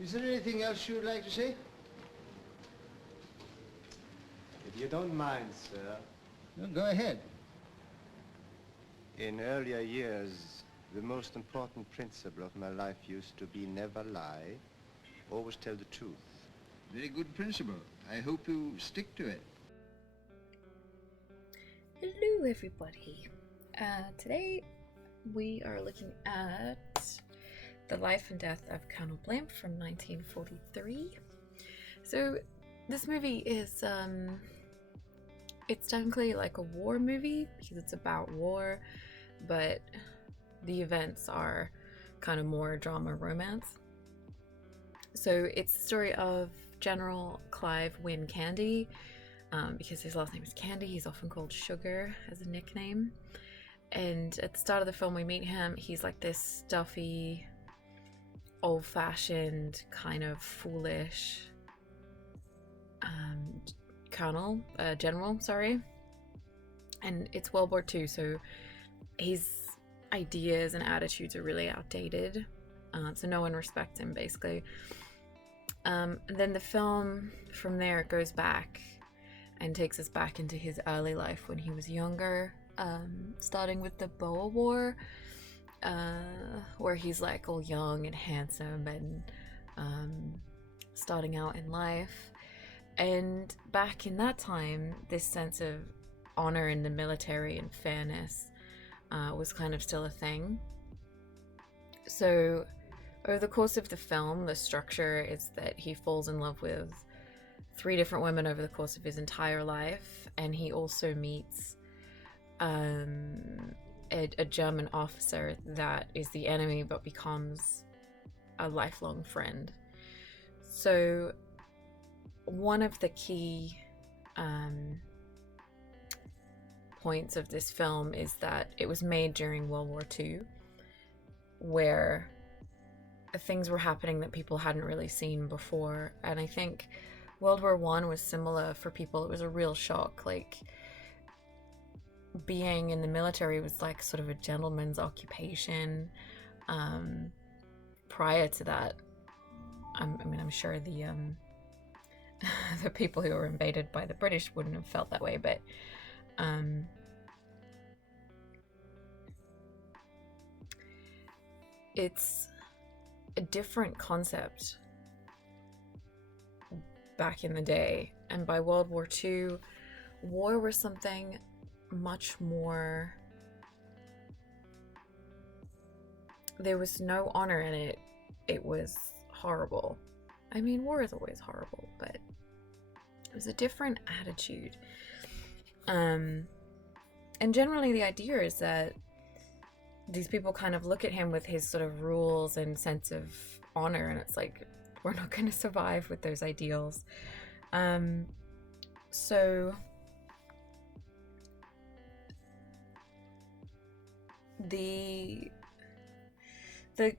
Is there anything else you would like to say? If you don't mind, sir. No, go ahead. In earlier years, the most important principle of my life used to be never lie, always tell the truth. Very good principle. I hope you stick to it. Hello everybody. Today we are looking at The Life and Death of Colonel Blimp from 1943. So this movie is it's technically like a war movie because it's about war, but the events are kind of more drama romance. So it's the story of General Clive Wynne Candy. Because his last name is Candy, he's often called Sugar as a nickname. And at the start of the film we meet him, he's like this stuffy, old-fashioned, kind of foolish general, and it's World War II, so his ideas and attitudes are really outdated, so no one respects him basically. And then the film from there goes back and takes us back into his early life when he was younger, starting with the Boer War, where he's like all young and handsome and starting out in life. And back in that time, this sense of honor in the military and fairness was kind of still a thing. So over the course of the film, the structure is that he falls in love with 3 different women over the course of his entire life, and he also meets a German officer that is the enemy but becomes a lifelong friend. So one of the key points of this film is that it was made during World War II, where things were happening that people hadn't really seen before. And I think World War I was similar for people. It was a real shock. Like, being in the military was like sort of a gentleman's occupation. Prior to that, I'm sure the the people who were invaded by the British wouldn't have felt that way, but it's a different concept back in the day. And by World War II, war was something much more, there was no honor in it. It was horrible. I mean, war is always horrible, but it was a different attitude. And generally the idea is that these people kind of look at him with his sort of rules and sense of honor, and it's like, we're not going to survive with those ideals. So the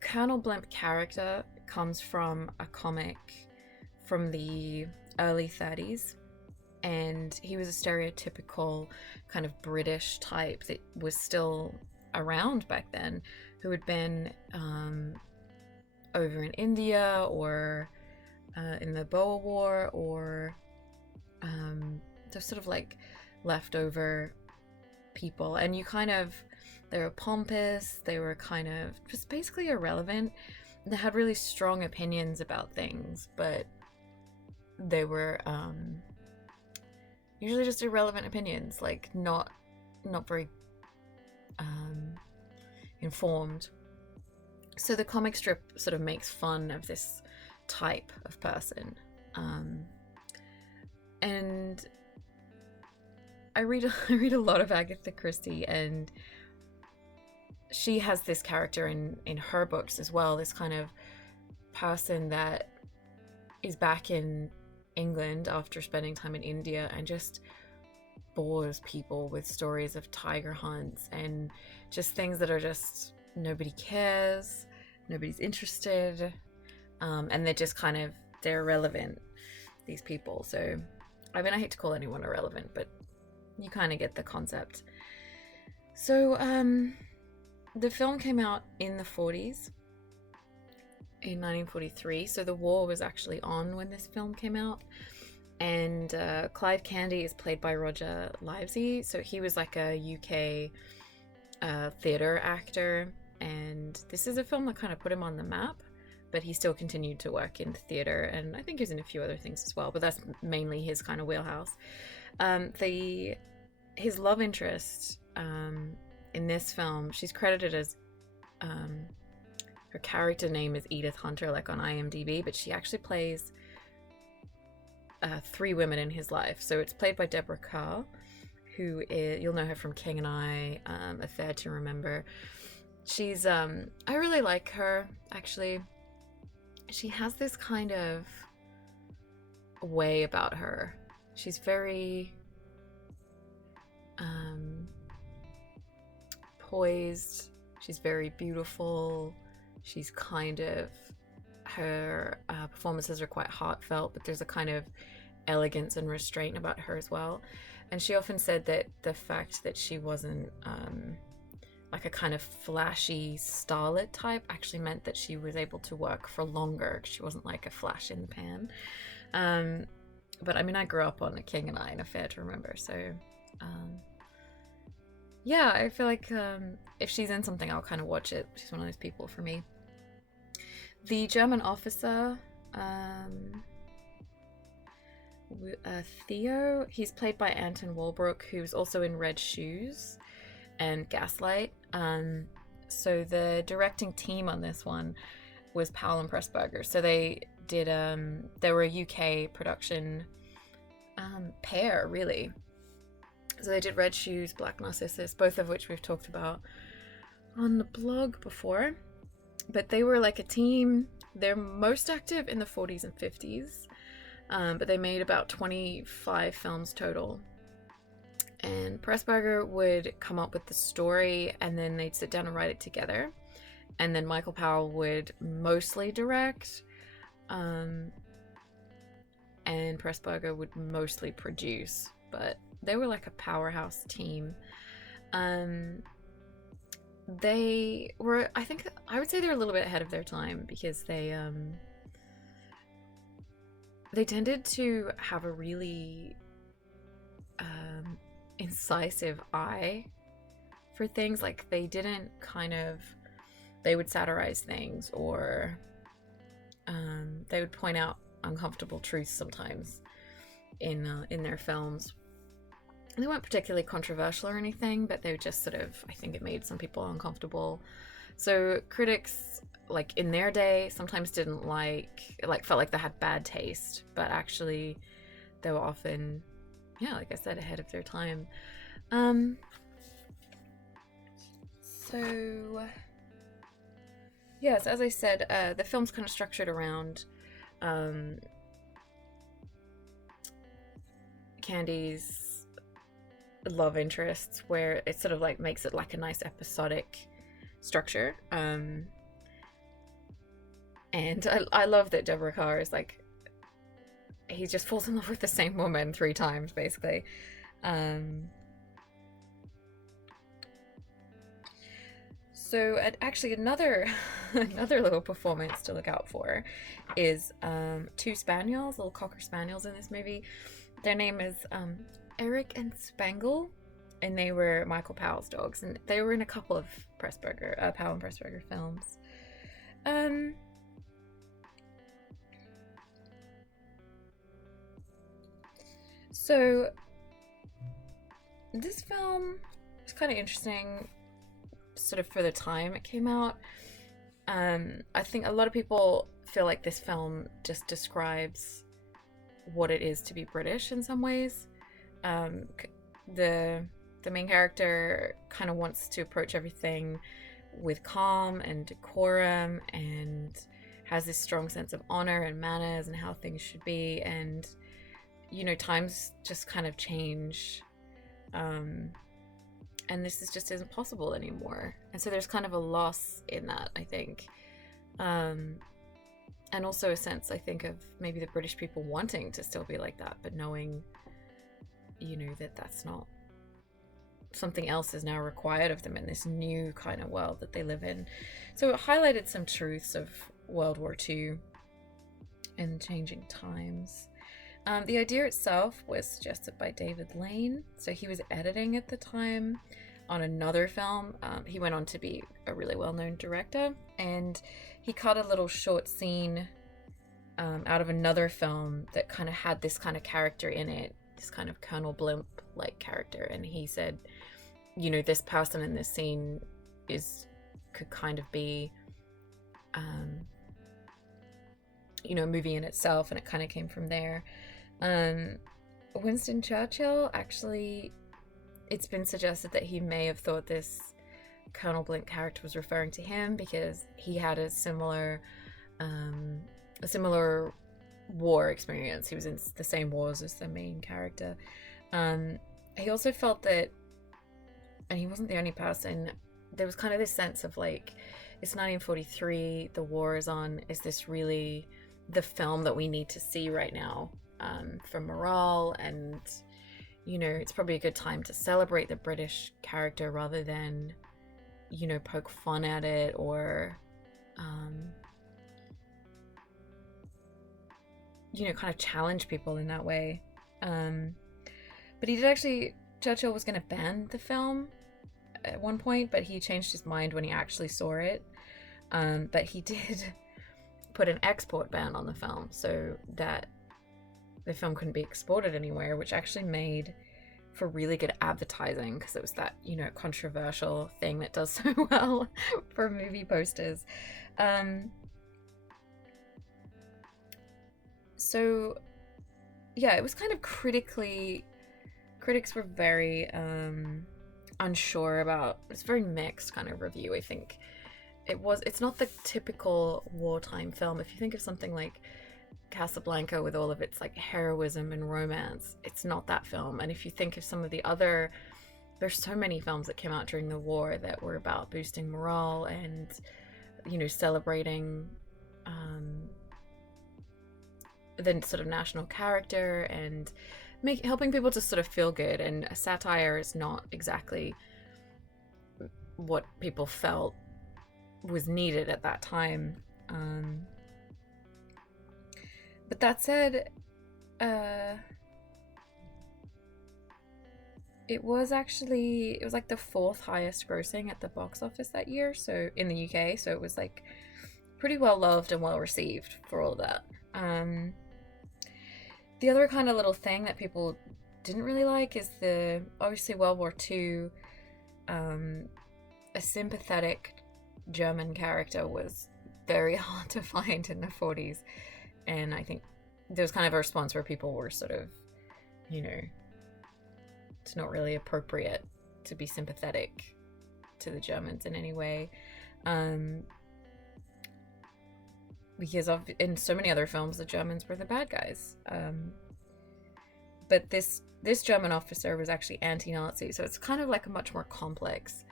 Colonel Blimp character comes from a comic from the early 30s, and he was a stereotypical kind of British type that was still around back then, who had been over in India or in the Boer War, or they're sort of like leftover people. And you kind of, they were pompous, they were kind of just basically irrelevant. They had really strong opinions about things, but they were usually just irrelevant opinions, like not very informed. So the comic strip sort of makes fun of this type of person, and I read a lot of Agatha Christie, and she has this character in her books as well, this kind of person that is back in England after spending time in India and just bores people with stories of tiger hunts and just things that are just, nobody cares, nobody's interested, and they're just kind of, they're irrelevant, these people. So I mean, I hate to call anyone irrelevant, but you kind of get the concept. So the film came out in the 40s, in 1943. So the war was actually on when this film came out. And Clive Candy is played by Roger Livesey. So he was like a UK theatre actor. And this is a film that kind of put him on the map. But he still continued to work in theatre. And I think he was in a few other things as well. But that's mainly his kind of wheelhouse. His love interest in this film, she's credited as... her character name is Edith Hunter, like on IMDb, but she actually plays 3 women in his life. So it's played by Deborah Kerr, who is, you'll know her from King and I, Affair to Remember. She's, I really like her, actually. She has this kind of way about her. She's very poised. She's very beautiful. She's kind of, her performances are quite heartfelt, but there's a kind of elegance and restraint about her as well. And she often said that the fact that she wasn't like a kind of flashy starlet type actually meant that she was able to work for longer. She wasn't like a flash in the pan. But I mean, I grew up on A King and I and Affair to Remember, so yeah, I feel like if she's in something, I'll kind of watch it. She's one of those people for me. The German officer, Theo, he's played by Anton Walbrook, who's also in Red Shoes and Gaslight. So the directing team on this one was Powell and Pressburger. So they did, they were a UK production pair, really. So they did Red Shoes, Black Narcissus, both of which we've talked about on the blog before. But they were like a team. They're most active in the 40s and 50s. But they made about 25 films total. And Pressburger would come up with the story and then they'd sit down and write it together. And then Michael Powell would mostly direct. And Pressburger would mostly produce. But they were like a powerhouse team. They were, I think, I would say they're a little bit ahead of their time because they tended to have a really incisive eye for things. Like they didn't kind of, they would satirize things, or they would point out uncomfortable truths sometimes in their films. They weren't particularly controversial or anything, but they were just sort of, I think it made some people uncomfortable. So critics, like in their day, sometimes didn't felt like they had bad taste, but actually they were often, yeah, like I said, ahead of their time. So yes, as I said, the film's kind of structured around Candy's love interests, where it sort of like makes it like a nice episodic structure. And I love that Deborah Kerr is like, he just falls in love with the same woman 3 times basically. So actually another little performance to look out for is 2 spaniels, little cocker spaniels in this movie. Their name is Emeric and Spangle, and they were Michael Powell's dogs, and they were in a couple of Powell and Pressburger films. So this film is kind of interesting, sort of for the time it came out. I think a lot of people feel like this film just describes what it is to be British in some ways. The main character kind of wants to approach everything with calm and decorum, and has this strong sense of honor and manners and how things should be. And you know, times just kind of change, and this just isn't possible anymore. And so there's kind of a loss in that, I think, and also a sense, I think, of maybe the British people wanting to still be like that, but knowing, you know, that that's not, something else is now required of them in this new kind of world that they live in. So it highlighted some truths of World War II and changing times. The idea itself was suggested by David Lane, so he was editing at the time on another film. He went on to be a really well-known director, and he cut a little short scene out of another film that kind of had this kind of character in it, this kind of Colonel Blimp-like character, and he said, you know, this person in this scene could kind of be you know, a movie in itself, and it kind of came from there. Winston Churchill, actually, it's been suggested that he may have thought this Colonel Blimp character was referring to him because he had a similar war experience. He was in the same wars as the main character. He also felt that, and he wasn't the only person, there was kind of this sense of like, it's 1943, the war is on, is this really the film that we need to see right now for morale? And, you know, it's probably a good time to celebrate the British character rather than, you know, poke fun at it or you know, kind of challenge people in that way. But he did actually, Churchill was going to ban the film at one point, but he changed his mind when he actually saw it. But he did put an export ban on the film so that the film couldn't be exported anywhere, which actually made for really good advertising because it was that, you know, controversial thing that does so well for movie posters. So yeah, it was kind of critics were very unsure about, it's very mixed kind of review. I think it's not the typical wartime film. If you think of something like Casablanca with all of its like heroism and romance, it's not that film. And if you think of some of the other, there's so many films that came out during the war that were about boosting morale and, you know, celebrating the sort of national character and helping people to sort of feel good. And a satire is not exactly what people felt was needed at that time. But that said, it was like the 4th highest grossing at the box office that year, so in the UK, so it was like pretty well loved and well received for all of that. The other kind of little thing that people didn't really like is obviously World War II, a sympathetic German character was very hard to find in the 40s, and I think there was kind of a response where people were sort of, you know, it's not really appropriate to be sympathetic to the Germans in any way, because in so many other films the Germans were the bad guys, but this German officer was actually anti-Nazi, so it's kind of like a much more complex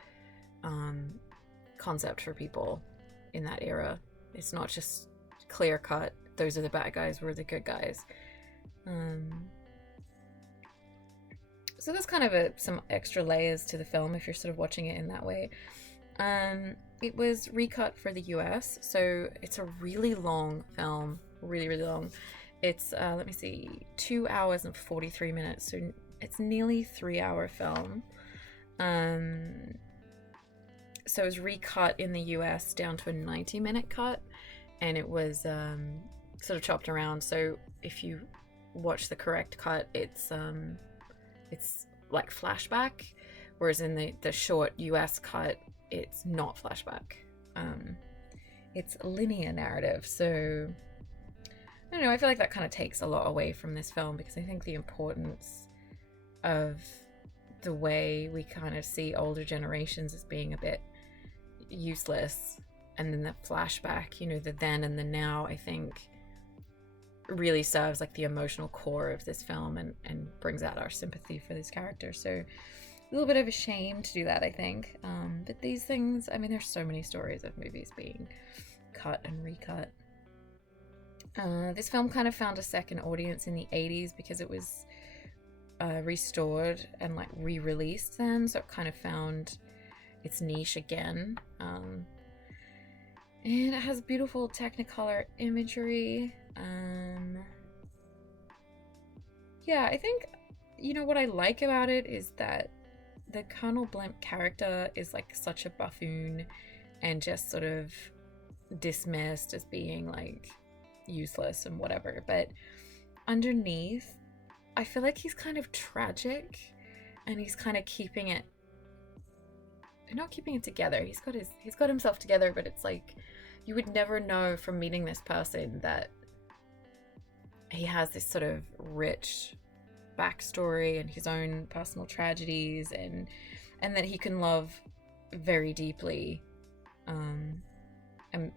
concept for people in that era. It's not just clear cut, those are the bad guys, we're the good guys. So that's kind of some extra layers to the film if you're sort of watching it in that way. It was recut for the US, so it's a really long film, really, really long. It's, let me see, 2 hours and 43 minutes, so it's nearly 3-hour film. So it was recut in the US down to a 90-minute cut, and it was sort of chopped around. So if you watch the correct cut, it's like flashback, whereas in the short US cut, it's not flashback. It's linear narrative. So I don't know, I feel like that kind of takes a lot away from this film, because I think the importance of the way we kind of see older generations as being a bit useless, and then the flashback, you know, the then and the now, I think really serves like the emotional core of this film and brings out our sympathy for this character. So a little bit of a shame to do that, I think. But these things, I mean, there's so many stories of movies being cut and recut. This film kind of found a second audience in the 80s because it was restored and like re-released then, so it kind of found its niche again. And it has beautiful Technicolor imagery. Yeah, I think, you know, what I like about it is that the Colonel Blimp character is like such a buffoon and just sort of dismissed as being like useless and whatever, but underneath I feel like he's kind of tragic and he's kind of not keeping it together. He's got himself together, but it's like you would never know from meeting this person that he has this sort of rich backstory and his own personal tragedies, and that he can love very deeply, and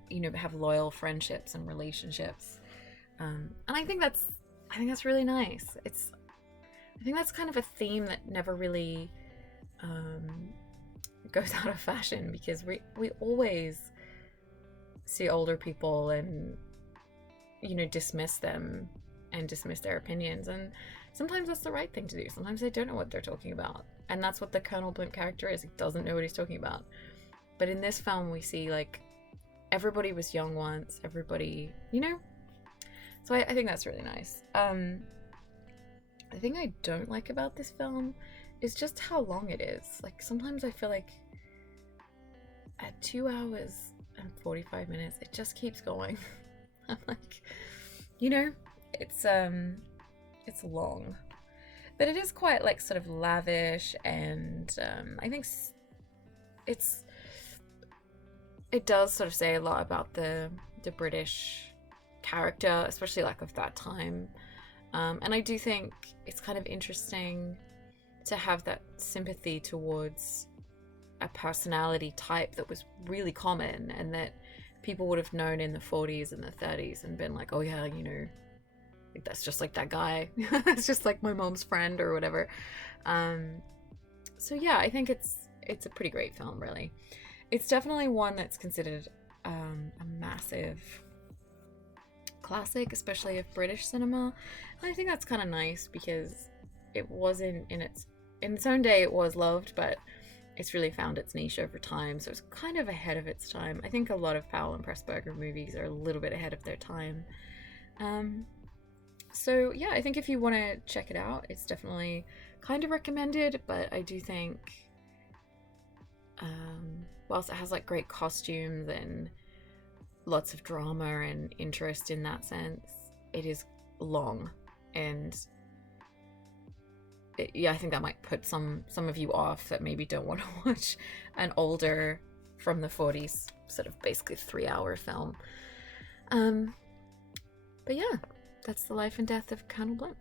you know, have loyal friendships and relationships, and I think that's really nice. I think that's kind of a theme that never really goes out of fashion, because we always see older people and, you know, dismiss them and dismiss their opinions, and sometimes that's the right thing to do. Sometimes they don't know what they're talking about, and that's what the Colonel Blimp character is. He doesn't know what he's talking about. But in this film we see like everybody was young once, everybody, you know, so I think that's really nice. The thing I don't like about this film is just how long it is. Like sometimes I feel like at 2 hours and 45 minutes it just keeps going. I'm like, you know, it's long, but it is quite like sort of lavish, and I think it does sort of say a lot about the British character, especially like of that time, and I do think it's kind of interesting to have that sympathy towards a personality type that was really common and that people would have known in the 40s and the 30s and been like, oh yeah, you know, like that's just like that guy. It's just like my mom's friend or whatever. So yeah, I think it's a pretty great film, really. It's definitely one that's considered a massive classic, especially of British cinema. And I think that's kind of nice because it wasn't in its own day, it was loved, but it's really found its niche over time, so it's kind of ahead of its time. I think a lot of Powell and Pressburger movies are a little bit ahead of their time. So yeah, I think if you want to check it out, it's definitely kind of recommended, but I do think whilst it has like great costumes and lots of drama and interest in that sense, it is long, and yeah, I think that might put some of you off that maybe don't want to watch an older, from the 40s, sort of basically 3-hour film. But yeah, that's the life and death of Colonel Blimp.